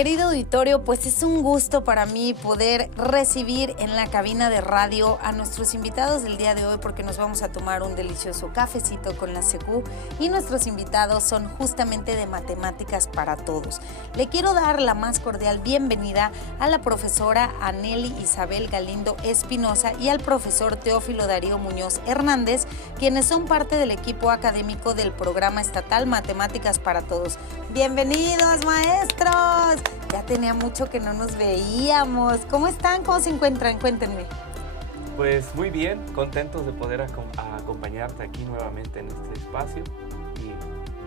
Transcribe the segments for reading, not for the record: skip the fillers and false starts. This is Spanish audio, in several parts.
Querido auditorio, pues es un gusto para mí poder recibir en la cabina de radio a nuestros invitados del día de hoy, porque nos vamos a tomar un delicioso cafecito con la CQ y nuestros invitados son justamente de Matemáticas para Todos. Le quiero dar la más cordial bienvenida a la profesora Anely Isabel Galindo Espinosa y al profesor Teófilo Darío Muñoz Hernández, quienes son parte del equipo académico del Programa Estatal Matemáticas para Todos. ¡Bienvenidos, maestros! Ya tenía mucho que no nos veíamos. ¿Cómo están? ¿Cómo se encuentran? Cuéntenme. Pues muy bien, contentos de poder acompañarte aquí nuevamente en este espacio y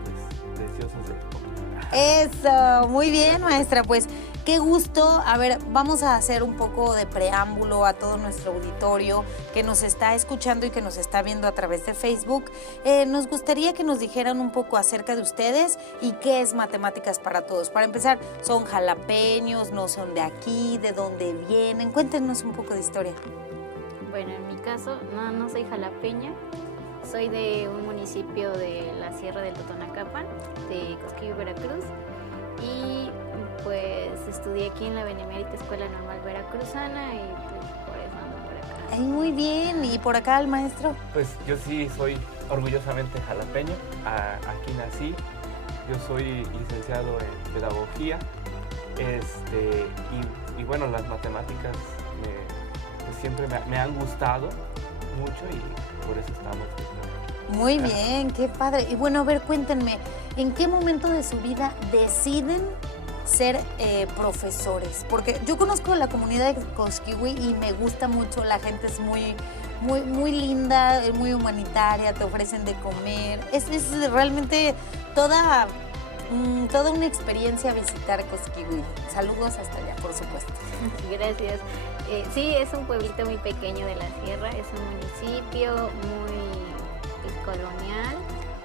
pues deseosos de acompañar. Eso, muy bien, maestra. Pues qué gusto. A ver, vamos a hacer un poco de preámbulo a todo nuestro auditorio que nos está escuchando y que nos está viendo a través de Facebook. Nos gustaría que nos dijeran un poco acerca de ustedes y qué es Matemáticas para Todos. Para empezar, ¿son jalapeños? ¿No son de aquí? ¿De dónde vienen? Cuéntenos un poco de historia. Bueno, en mi caso, no soy jalapeña. Soy de un municipio de la Sierra del Totonacapan, de Cosquillo, Veracruz. Y pues estudié aquí en la Benemérita Escuela Normal Veracruzana y pues por eso ando por acá. Ay, muy bien. ¿Y por acá el maestro? Pues yo sí soy orgullosamente jalapeño, aquí nací, yo soy licenciado en Pedagogía, y bueno, las matemáticas pues siempre me han gustado mucho y por eso estamos aquí. Muy bien, qué padre. Y bueno, a ver, cuéntenme, ¿en qué momento de su vida deciden ser profesores? Porque yo conozco la comunidad de Cosquihui y me gusta mucho, la gente es muy linda, muy humanitaria, te ofrecen de comer. Es realmente toda una experiencia visitar Cosquihui. Saludos hasta allá, por supuesto. Gracias. Sí, es un pueblito muy pequeño de la sierra, es un municipio muy colonial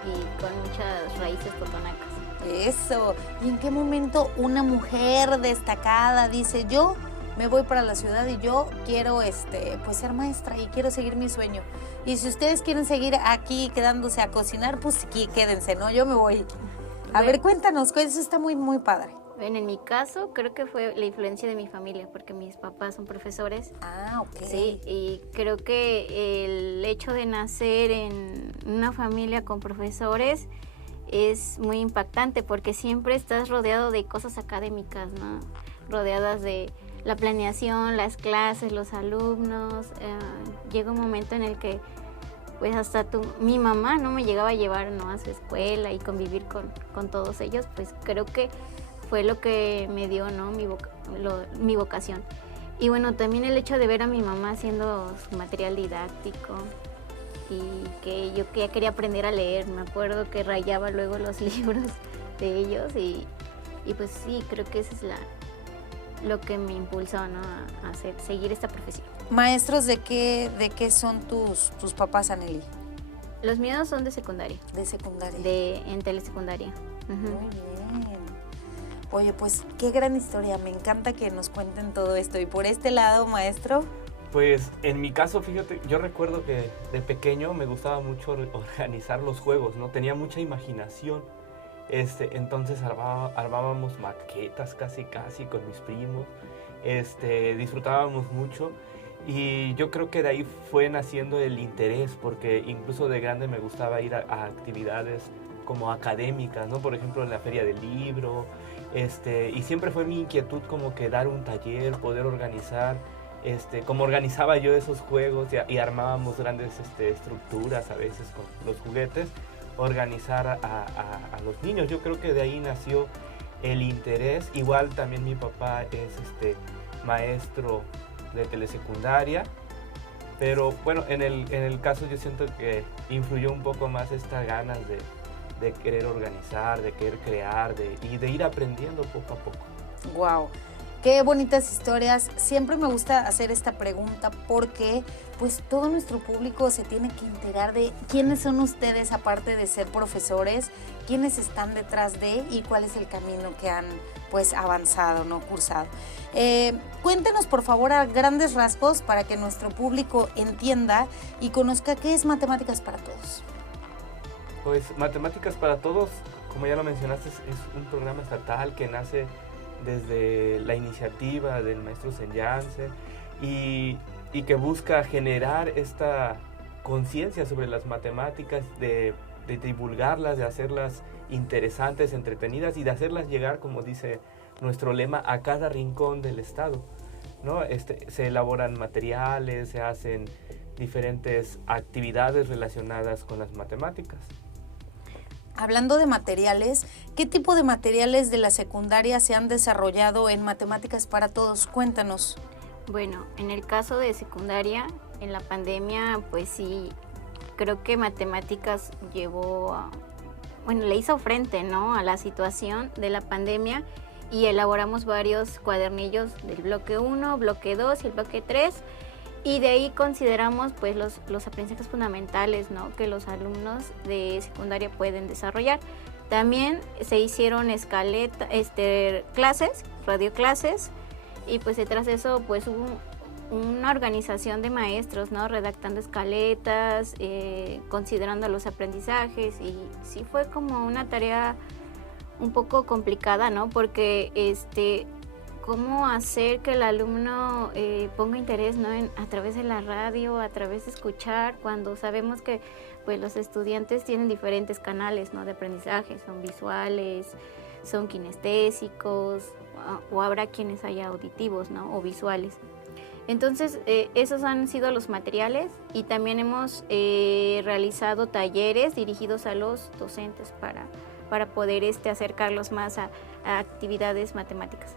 y con muchas raíces totonacas. Eso. ¿Y en qué momento una mujer destacada dice, yo me voy para la ciudad y yo quiero pues ser maestra y quiero seguir mi sueño? Y si ustedes quieren seguir aquí quedándose a cocinar, pues aquí quédense, ¿no? Yo me voy. A ver, cuéntanos, eso está muy, muy padre. Bueno, en mi caso creo que fue la influencia de mi familia, porque mis papás son profesores. Ah, ok. Sí, y creo que el hecho de nacer en una familia con profesores es muy impactante, porque siempre estás rodeado de cosas académicas, ¿no? Rodeadas de la planeación, las clases, los alumnos. Llega un momento en el que pues hasta mi mamá no me llegaba a llevar, ¿no?, a su escuela y convivir con todos ellos. Pues creo que fue lo que me dio, ¿no?, mi vocación. Y bueno, también el hecho de ver a mi mamá haciendo su material didáctico y que yo ya quería aprender a leer. Me acuerdo que rayaba luego los libros de ellos y pues sí, creo que eso es lo que me impulsó, ¿no?, a seguir esta profesión. Maestros, ¿de qué son tus papás, Anely? Los míos son de secundaria. De secundaria. En telesecundaria. Muy bien. Oye, pues qué gran historia. Me encanta que nos cuenten todo esto. Y por este lado, maestro. Pues en mi caso, fíjate, yo recuerdo que de pequeño me gustaba mucho organizar los juegos, ¿no? Tenía mucha imaginación. Entonces armábamos maquetas casi con mis primos. Disfrutábamos mucho. Y yo creo que de ahí fue naciendo el interés, porque incluso de grande me gustaba ir a actividades como académicas, ¿no? Por ejemplo, en la feria del libro, y siempre fue mi inquietud como que dar un taller, poder organizar, como organizaba yo esos juegos y armábamos grandes estructuras a veces con los juguetes, organizar a los niños. Yo creo que de ahí nació el interés. Igual también mi papá es maestro de telesecundaria, pero bueno, en el caso yo siento que influyó un poco más estas ganas de querer organizar, de querer crear y de ir aprendiendo poco a poco. Wow, qué bonitas historias. Siempre me gusta hacer esta pregunta porque pues todo nuestro público se tiene que enterar de quiénes son ustedes, aparte de ser profesores, quiénes están detrás de y cuál es el camino que han pues avanzado, no cursado. Cuéntenos por favor a grandes rasgos para que nuestro público entienda y conozca qué es Matemáticas para Todos. Pues Matemáticas para Todos, como ya lo mencionaste, es un programa estatal que nace desde la iniciativa del maestro Senyance y que busca generar esta conciencia sobre las matemáticas, de divulgarlas, de hacerlas interesantes, entretenidas y de hacerlas llegar, como dice nuestro lema, a cada rincón del estado, ¿no? Se elaboran materiales, se hacen diferentes actividades relacionadas con las matemáticas. Hablando de materiales, ¿qué tipo de materiales de la secundaria se han desarrollado en Matemáticas para Todos? Cuéntanos. Bueno, en el caso de secundaria, en la pandemia, pues sí, creo que matemáticas le hizo frente, ¿no?, a la situación de la pandemia y elaboramos varios cuadernillos del bloque 1, bloque 2 y el bloque 3 y de ahí consideramos pues los aprendizajes fundamentales, ¿no?, que los alumnos de secundaria pueden desarrollar. También se hicieron clases, radioclases y pues detrás de eso pues hubo una organización de maestros, ¿no?, redactando escaletas, considerando los aprendizajes y sí fue como una tarea un poco complicada, ¿no?, porque cómo hacer que el alumno ponga interés, ¿no?, a través de la radio, a través de escuchar, cuando sabemos que pues los estudiantes tienen diferentes canales, ¿no?, de aprendizaje, son visuales, son kinestésicos o habrá quienes haya auditivos, ¿no?, o visuales. Entonces, esos han sido los materiales y también hemos realizado talleres dirigidos a los docentes para poder acercarlos más a actividades matemáticas.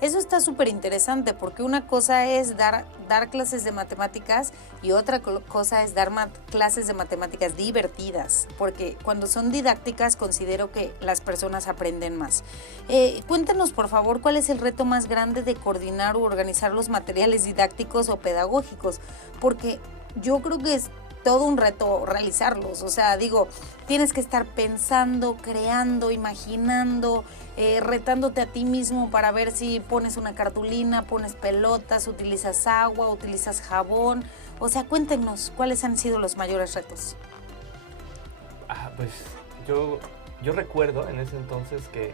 Eso está súper interesante porque una cosa es dar clases de matemáticas y otra cosa es dar clases de matemáticas divertidas, porque cuando son didácticas considero que las personas aprenden más. Cuéntanos por favor cuál es el reto más grande de coordinar o organizar los materiales didácticos o pedagógicos, porque yo creo que es todo un reto realizarlos, o sea, tienes que estar pensando, creando, imaginando, retándote a ti mismo para ver si pones una cartulina, pones pelotas, utilizas agua, utilizas jabón, o sea, cuéntenos cuáles han sido los mayores retos. Pues yo recuerdo en ese entonces que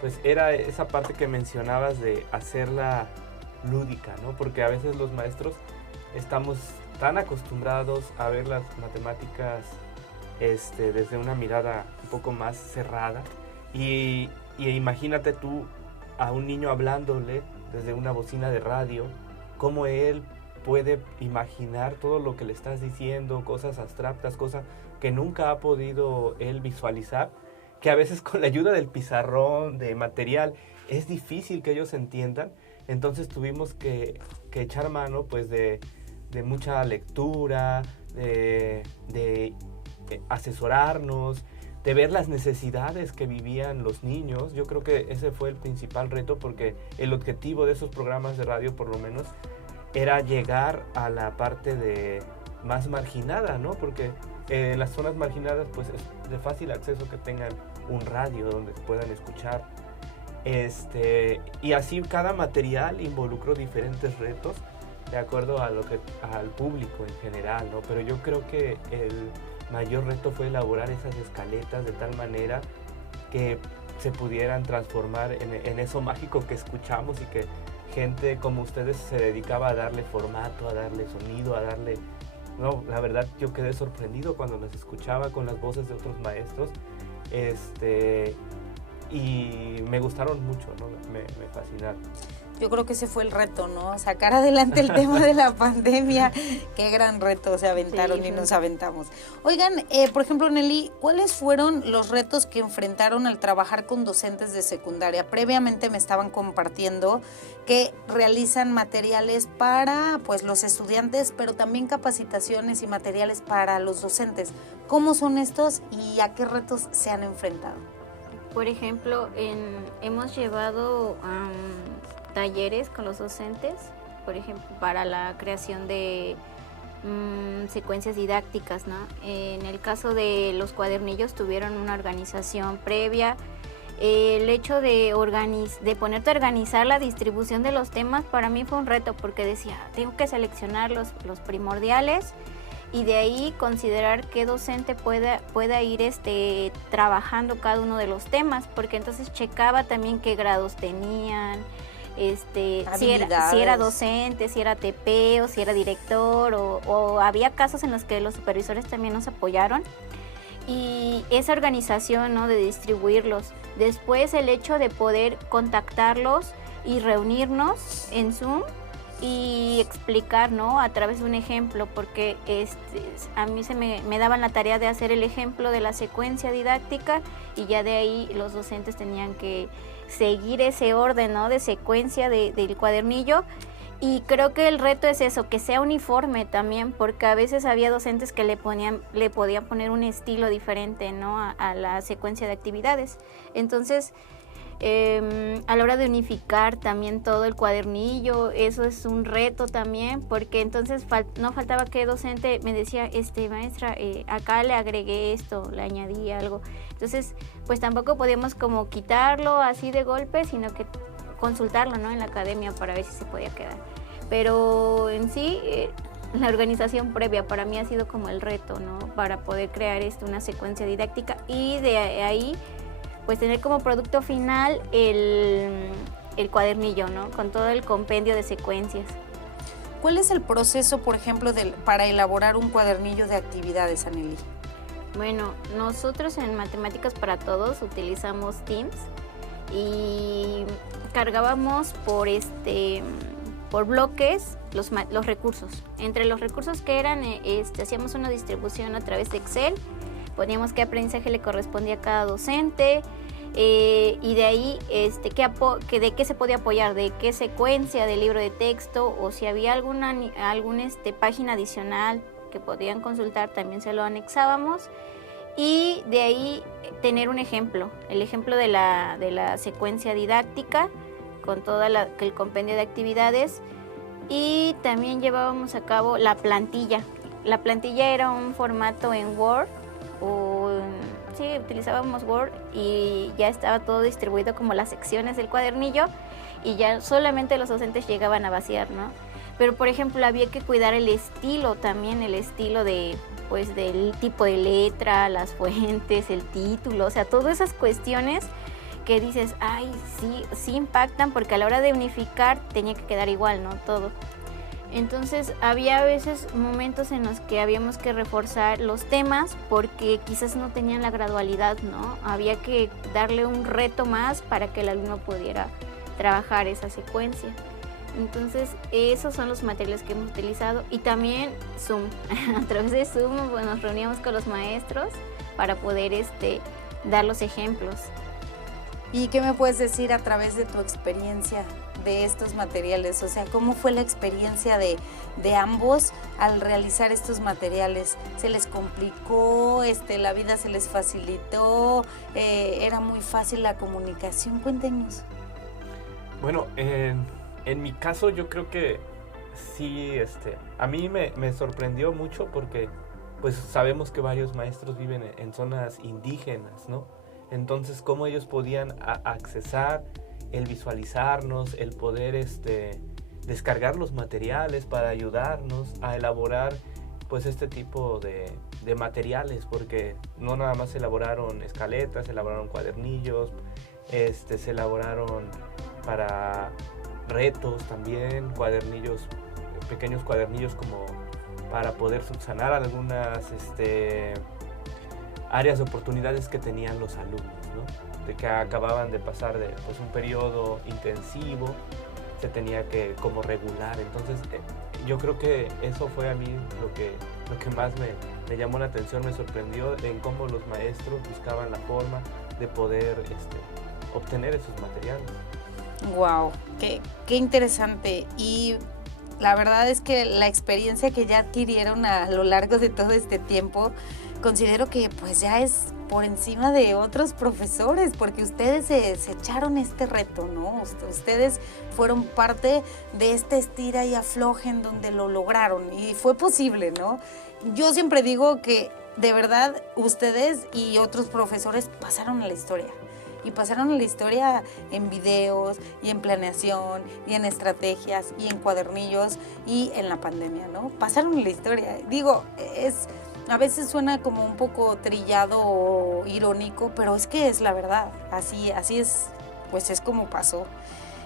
pues era esa parte que mencionabas de hacerla lúdica, ¿no? Porque a veces los maestros estamos tan acostumbrados a ver las matemáticas desde una mirada un poco más cerrada y imagínate tú a un niño hablándole desde una bocina de radio, cómo él puede imaginar todo lo que le estás diciendo, cosas abstractas, cosas que nunca ha podido él visualizar, que a veces con la ayuda del pizarrón, de material, es difícil que ellos entiendan. Entonces tuvimos que echar mano pues de mucha lectura, de asesorarnos, de ver las necesidades que vivían los niños. Yo creo que ese fue el principal reto porque el objetivo de esos programas de radio por lo menos era llegar a la parte más marginada, ¿no? Porque en las zonas marginadas pues es de fácil acceso que tengan un radio donde puedan escuchar. Y así cada material involucró diferentes retos de acuerdo al público en general, ¿no? Pero yo creo que el mayor reto fue elaborar esas escaletas de tal manera que se pudieran transformar en eso mágico que escuchamos y que gente como ustedes se dedicaba a darle formato, a darle sonido, a darle... No, la verdad yo quedé sorprendido cuando los escuchaba con las voces de otros maestros y me gustaron mucho, ¿no? Me fascinaron. Yo creo que ese fue el reto, ¿no? Sacar adelante el tema de la pandemia. Qué gran reto se aventaron y nos aventamos. Oigan, por ejemplo, Nelly, ¿cuáles fueron los retos que enfrentaron al trabajar con docentes de secundaria? Previamente me estaban compartiendo que realizan materiales para pues los estudiantes, pero también capacitaciones y materiales para los docentes. ¿Cómo son estos y a qué retos se han enfrentado? Por ejemplo, hemos llevado talleres con los docentes, por ejemplo, para la creación de secuencias didácticas, ¿no? En el caso de los cuadernillos tuvieron una organización previa. El hecho de ponerte a organizar la distribución de los temas para mí fue un reto porque decía, tengo que seleccionar los primordiales y de ahí considerar qué docente pueda ir trabajando cada uno de los temas, porque entonces checaba también qué grados tenían, si era docente, si era TP o si era director, o había casos en los que los supervisores también nos apoyaron. Y esa organización, ¿no?, de distribuirlos. Después el hecho de poder contactarlos y reunirnos en Zoom y explicar, ¿no?, a través de un ejemplo, porque a mí me daban la tarea de hacer el ejemplo de la secuencia didáctica y ya de ahí los docentes tenían que seguir ese orden, ¿no?, de secuencia del cuadernillo. Y creo que el reto es eso, que sea uniforme también, porque a veces había docentes que le podían poner un estilo diferente, ¿no?, a la secuencia de actividades. Entonces, a la hora de unificar también todo el cuadernillo, eso es un reto también, porque entonces no faltaba que el docente me decía, maestra, acá le agregué esto, le añadí algo. Entonces, pues tampoco podíamos como quitarlo así de golpe, sino que consultarlo, ¿no?, en la academia para ver si se podía quedar. Pero en sí, la organización previa para mí ha sido como el reto, ¿no?, para poder crear una secuencia didáctica y de ahí pues tener como producto final el cuadernillo, ¿no?, con todo el compendio de secuencias. ¿Cuál es el proceso, por ejemplo, para elaborar un cuadernillo de actividades, Anely? Bueno, nosotros en Matemáticas para Todos utilizamos Teams y cargábamos por bloques los recursos. Entre los recursos que eran, hacíamos una distribución a través de Excel, poníamos qué aprendizaje le correspondía a cada docente, y de ahí de qué se podía apoyar, de qué secuencia de libro de texto, o si había alguna página adicional que podían consultar, también se lo anexábamos. Y de ahí tener un ejemplo, el ejemplo de la secuencia didáctica con todo el compendio de actividades, y también llevábamos a cabo la plantilla. La plantilla era un formato en Word, sí, utilizábamos Word y ya estaba todo distribuido como las secciones del cuadernillo y ya solamente los docentes llegaban a vaciar, ¿no? Pero por ejemplo había que cuidar el estilo también, el estilo del tipo de letra, las fuentes, el título, o sea, todas esas cuestiones que dices, ay, sí impactan, porque a la hora de unificar tenía que quedar igual, ¿no?, todo. Entonces había a veces momentos en los que habíamos que reforzar los temas porque quizás no tenían la gradualidad, ¿no? Había que darle un reto más para que el alumno pudiera trabajar esa secuencia. Entonces esos son los materiales que hemos utilizado, y también Zoom. A través de Zoom nos reuníamos con los maestros para poder dar los ejemplos. ¿Y qué me puedes decir a través de tu experiencia de estos materiales? O sea, ¿cómo fue la experiencia de ambos al realizar estos materiales? ¿Se les complicó? ¿La vida se les facilitó? ¿Era muy fácil la comunicación? Cuéntenos. Bueno, en mi caso yo creo que sí, a mí me sorprendió mucho porque pues sabemos que varios maestros viven en zonas indígenas, ¿no? Entonces, cómo ellos podían accesar, el visualizarnos, el poder descargar los materiales para ayudarnos a elaborar pues este tipo de materiales, porque no nada más se elaboraron escaletas, se elaboraron cuadernillos, se elaboraron para retos también, cuadernillos, pequeños cuadernillos como para poder subsanar algunas áreas de oportunidades que tenían los alumnos, ¿no? De que acababan de pasar de un periodo intensivo, se tenía que como regular. Entonces yo creo que eso fue a mí lo que más me llamó la atención, me sorprendió en cómo los maestros buscaban la forma de poder obtener esos materiales. Wow, qué interesante. Y la verdad es que la experiencia que ya adquirieron a lo largo de todo este tiempo, considero que pues ya es por encima de otros profesores, porque ustedes se echaron este reto, ¿no? Ustedes fueron parte de este estira y afloje en donde lo lograron y fue posible, ¿no? Yo siempre digo que de verdad ustedes y otros profesores pasaron a la historia. y pasaron a la historia en videos y en planeación y en estrategias y en cuadernillos y en la pandemia, ¿no? Pasaron a la historia. Digo, a veces suena como un poco trillado o irónico, pero es que es la verdad, así es, pues es como pasó.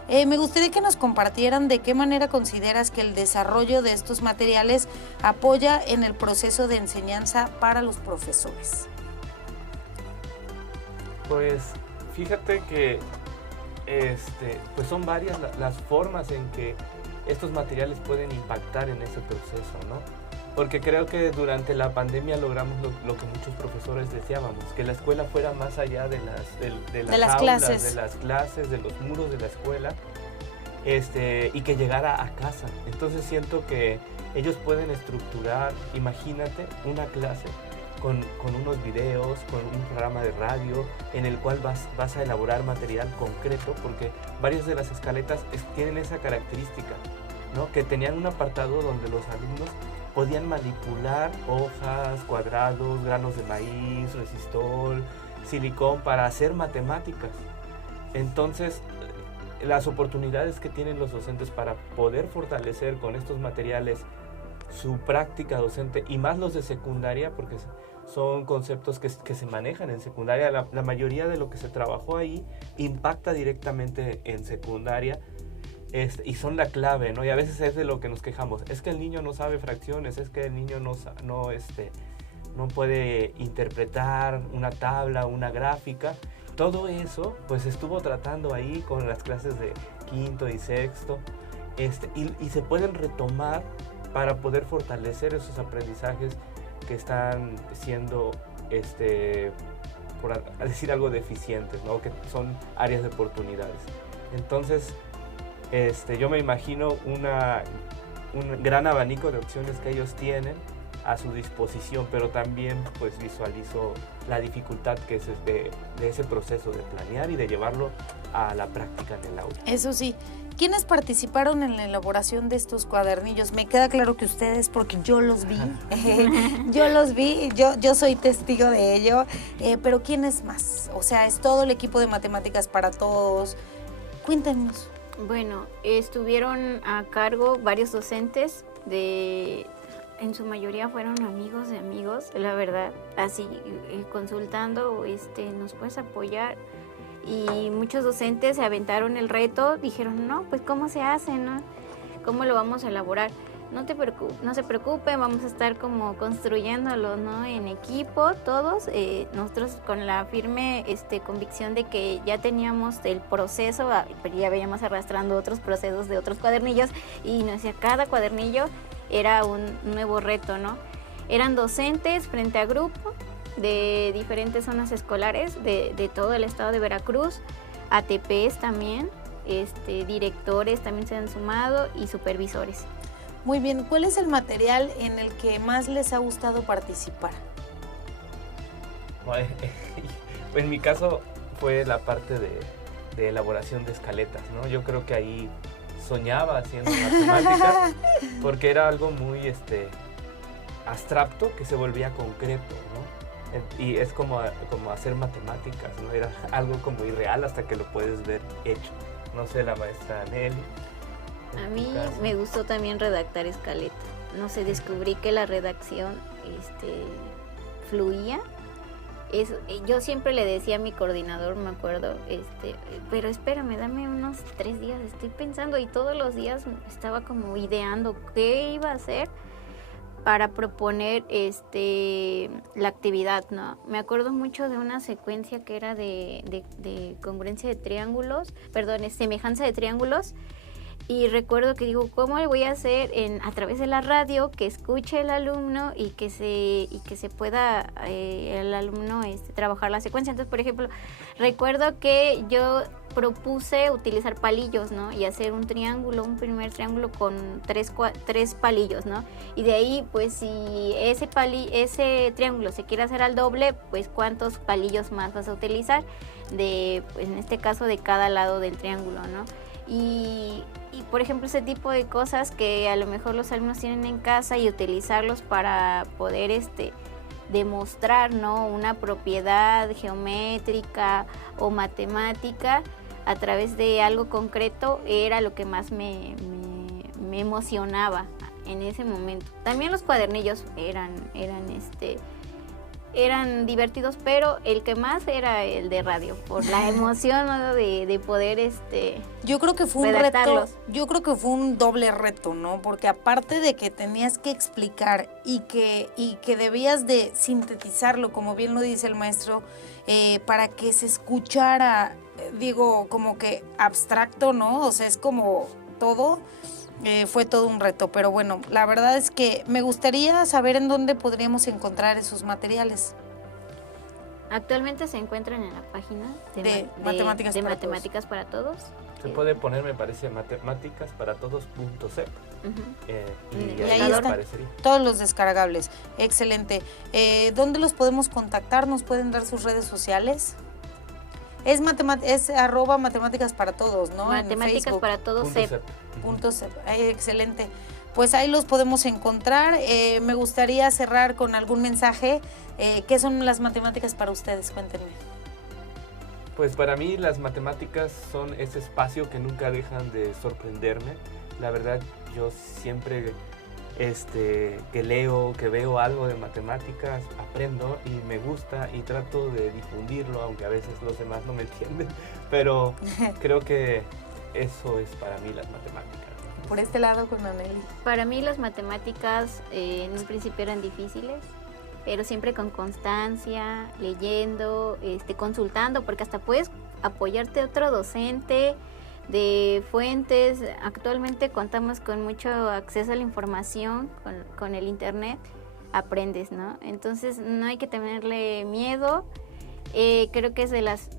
Me gustaría que nos compartieran de qué manera consideras que el desarrollo de estos materiales apoya en el proceso de enseñanza para los profesores. Pues fíjate que pues son varias las formas en que estos materiales pueden impactar en ese proceso, ¿no? Porque creo que durante la pandemia logramos lo que muchos profesores deseábamos, que la escuela fuera más allá de las aulas, de las clases, de los muros de la escuela, y que llegara a casa. Entonces siento que ellos pueden estructurar, imagínate, una clase con unos videos, con un programa de radio en el cual vas a elaborar material concreto, porque varias de las escaletas tienen esa característica, ¿no? Que tenían un apartado donde los alumnos podían manipular hojas, cuadrados, granos de maíz, resistol, silicón para hacer matemáticas. Entonces, las oportunidades que tienen los docentes para poder fortalecer con estos materiales su práctica docente, y más los de secundaria, porque son conceptos que se manejan en secundaria. La mayoría de lo que se trabajó ahí impacta directamente en secundaria. Y son la clave, ¿no? Y a veces es de lo que nos quejamos. Es que el niño no sabe fracciones, es que el niño no puede interpretar una tabla, una gráfica. Todo eso, pues estuvo tratando ahí con las clases de quinto y sexto, y se pueden retomar para poder fortalecer esos aprendizajes que están siendo, por decir algo, deficientes, ¿no? Que son áreas de oportunidades. Entonces, yo me imagino un gran abanico de opciones que ellos tienen a su disposición, pero también pues visualizo la dificultad que es de ese proceso de planear y de llevarlo a la práctica en el aula. Eso sí, ¿quiénes participaron en la elaboración de estos cuadernillos? Me queda claro que ustedes, porque yo los vi, yo soy testigo de ello, pero ¿quiénes más? O sea, ¿es todo el equipo de matemáticas para todos? Cuéntenos. Bueno, estuvieron a cargo varios docentes, en su mayoría fueron amigos de amigos, la verdad, así consultando, nos puedes apoyar, y muchos docentes se aventaron el reto, dijeron, no, pues ¿cómo se hace, no? ¿Cómo lo vamos a elaborar? No se preocupen, vamos a estar como construyéndolo, ¿no? En equipo, todos, nosotros con la firme convicción de que ya teníamos el proceso, pero ya veíamos arrastrando otros procesos de otros cuadernillos, y no sé, cada cuadernillo era un nuevo reto, ¿no? Eran docentes frente a grupo de diferentes zonas escolares de todo el estado de Veracruz, ATPs también, directores también se han sumado y supervisores. Muy bien, ¿cuál es el material en el que más les ha gustado participar? En mi caso fue la parte de elaboración de escaletas, ¿no? Yo creo que ahí soñaba haciendo matemáticas porque era algo muy abstracto que se volvía concreto, ¿no? Y es como hacer matemáticas, ¿no? Era algo como irreal hasta que lo puedes ver hecho. No sé, la maestra Nelly. A mí me gustó también redactar escaleta. No sé, descubrí que la redacción fluía. Yo siempre le decía a mi coordinador, me acuerdo, pero espérame, dame unos 3 días, estoy pensando, y todos los días estaba como ideando qué iba a hacer para proponer la actividad, ¿no? Me acuerdo mucho de una secuencia que era de congruencia de triángulos, semejanza de triángulos. Y recuerdo que digo, ¿cómo le voy a hacer a través de la radio que escuche el alumno y que se pueda el alumno trabajar la secuencia? Entonces, por ejemplo, recuerdo que yo propuse utilizar palillos, ¿no? Y hacer un primer triángulo con tres palillos, ¿no? Y de ahí, pues, si ese triángulo se quiere hacer al doble, pues, ¿cuántos palillos más vas a utilizar? Pues, en este caso, de cada lado del triángulo, ¿no? Y por ejemplo, ese tipo de cosas que a lo mejor los alumnos tienen en casa y utilizarlos para poder demostrar, ¿no?, una propiedad geométrica o matemática a través de algo concreto era lo que más me emocionaba en ese momento. También los cuadernillos eran divertidos, pero el que más era el de radio, por la emoción, ¿no?, de poder yo creo que fue un reto, yo creo que fue un doble reto, ¿no? Porque aparte de que tenías que explicar y que debías de sintetizarlo, como bien lo dice el maestro, para que se escuchara, digo, como que abstracto, ¿no? O sea, es como todo. Fue todo un reto, pero bueno, la verdad es que me gustaría saber en dónde podríamos encontrar esos materiales. Actualmente se encuentran en la página de Matemáticas para Todos. Se puede poner, me parece, matemáticasparatodos.cep. Y ahí están todos los descargables. Excelente. ¿Dónde los podemos contactar? ¿Nos pueden dar sus redes sociales? Es @matemáticas para todos, ¿no? Matemáticas para Todos CEP. Excelente. Pues ahí los podemos encontrar. Me gustaría cerrar con algún mensaje. ¿Qué son las matemáticas para ustedes? Cuéntenme. Pues para mí las matemáticas son ese espacio que nunca dejan de sorprenderme. La verdad, yo siempre que leo, que veo algo de matemáticas, aprendo y me gusta y trato de difundirlo, aunque a veces los demás no me entienden, pero creo que eso es para mí las matemáticas. Por este lado con Anneli. Para mí las matemáticas en un principio eran difíciles, pero siempre con constancia, leyendo, consultando, porque hasta puedes apoyarte a otro docente, de fuentes. Actualmente contamos con mucho acceso a la información, con el internet, aprendes, ¿no? Entonces no hay que tenerle miedo. Creo que es de las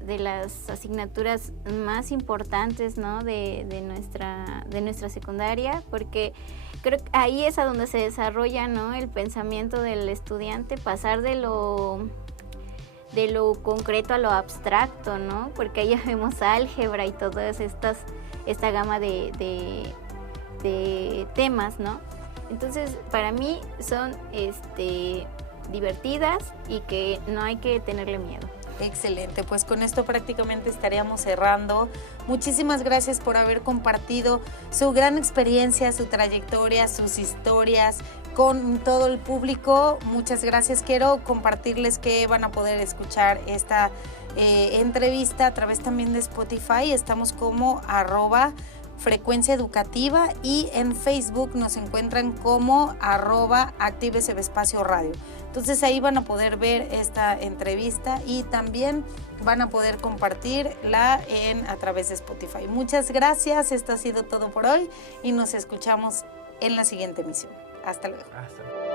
asignaturas más importantes, ¿no?, de nuestra secundaria, porque creo que ahí es a donde se desarrolla, ¿no?, el pensamiento del estudiante, pasar de lo concreto a lo abstracto, ¿no? Porque ahí ya vemos álgebra y todas esta gama de temas, ¿no? Entonces, para mí son divertidas y que no hay que tenerle miedo. Excelente, pues con esto prácticamente estaríamos cerrando. Muchísimas gracias por haber compartido su gran experiencia, su trayectoria, sus historias con todo el público. Muchas gracias. Quiero compartirles que van a poder escuchar esta entrevista a través también de Spotify. Estamos como @frecuencia educativa y en Facebook nos encuentran como @activesebespacio radio. Entonces ahí van a poder ver esta entrevista y también van a poder compartirla a través de Spotify. Muchas gracias, esto ha sido todo por hoy y nos escuchamos en la siguiente emisión. Hasta luego. Hasta luego.